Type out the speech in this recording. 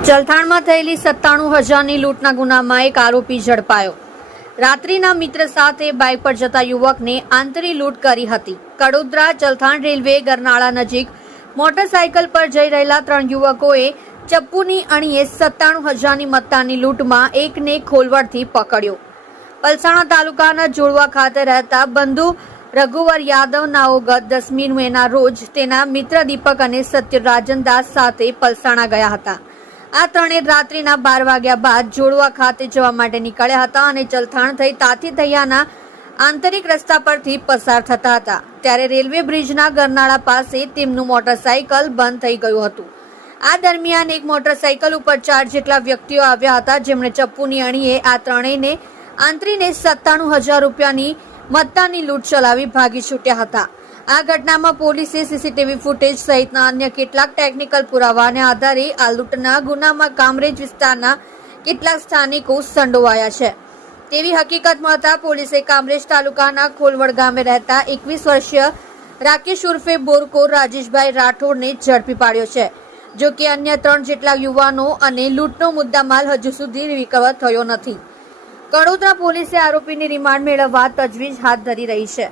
જલથાણમાં થયેલી 97,000ની લૂંટના ગુનામાં એક આરોપી ઝડપાયો। રાત્રિના મિત્ર સાથે બાઇક પર જતા યુવકને આંતરી લૂંટ કરી હતી। કડોદરા જલથાણ રેલવે ગરનાળા નજીક મોટરસાયકલ પર જઈ રહેલા 3 યુવકોએ ચપ્પુની અણીએ 97,000ની મત્તાની લૂંટમાં એકને ખોલવડથી પકડ્યો। પલસાણા તાલુકાના જોડવા ખાતે રહેતા બંધુ રઘુવર યાદવ નાઓ ગત 10મી મેના રોજ તેના મિત્ર દીપક અને સત્યરાજન દાસ સાથે પલસાણા ગયા હતા। આ ત્રણેય રાત્રિના 12 વાગ્યા બાદ જોડવા ખાતે જવા માટે નીકળ્યા હતા અને જલથાણ થઈ તાથીથૈયાના આંતરિક રસ્તા પરથી પસાર થતા હતા ત્યારે રેલવે બ્રિજના ગરનાળા પાસે તેમનું મોટરસાયકલ બંધ થઈ ગયું હતું। આ દરમિયાન એક મોટરસાયકલ ઉપર 4 જેટલા વ્યક્તિઓ આવ્યા હતા જેમણે ચપ્પુની અણીએ આ ત્રણેયને આંતરીને 97,000 રૂપિયાની મત્તાની લૂંટ ચલાવી ભાગી છૂટ્યા હતા। આ ઘટનામાં પોલીસે સીસીટીવી ફૂટેજ સહિતના અન્ય કેટલાક ટેકનિકલ પુરાવાના આધારે આ લૂંટના ગુનામાં કામરેજ વિસ્તારના કેટલાક સ્થાનિકો સંડોવાયા છે તેવી હકીકત મળતા પોલીસે કામરેજ તાલુકાના ખોલવડ ગામે રહેતા 21 વર્ષીય રાકેશ ઉર્ફે બોરકો રાજેશભાઈ રાઠોડને ઝડપી પાડ્યો છે। જો કે અન્ય 3 જેટલા યુવાનો અને લૂંટનો મુદ્દામાલ હજુ સુધી રિકવર થયો નથી। કડોદરા પોલીસે આરોપીની રિમાન્ડ મેળવવા તજવીજ હાથ ધરી રહી છે।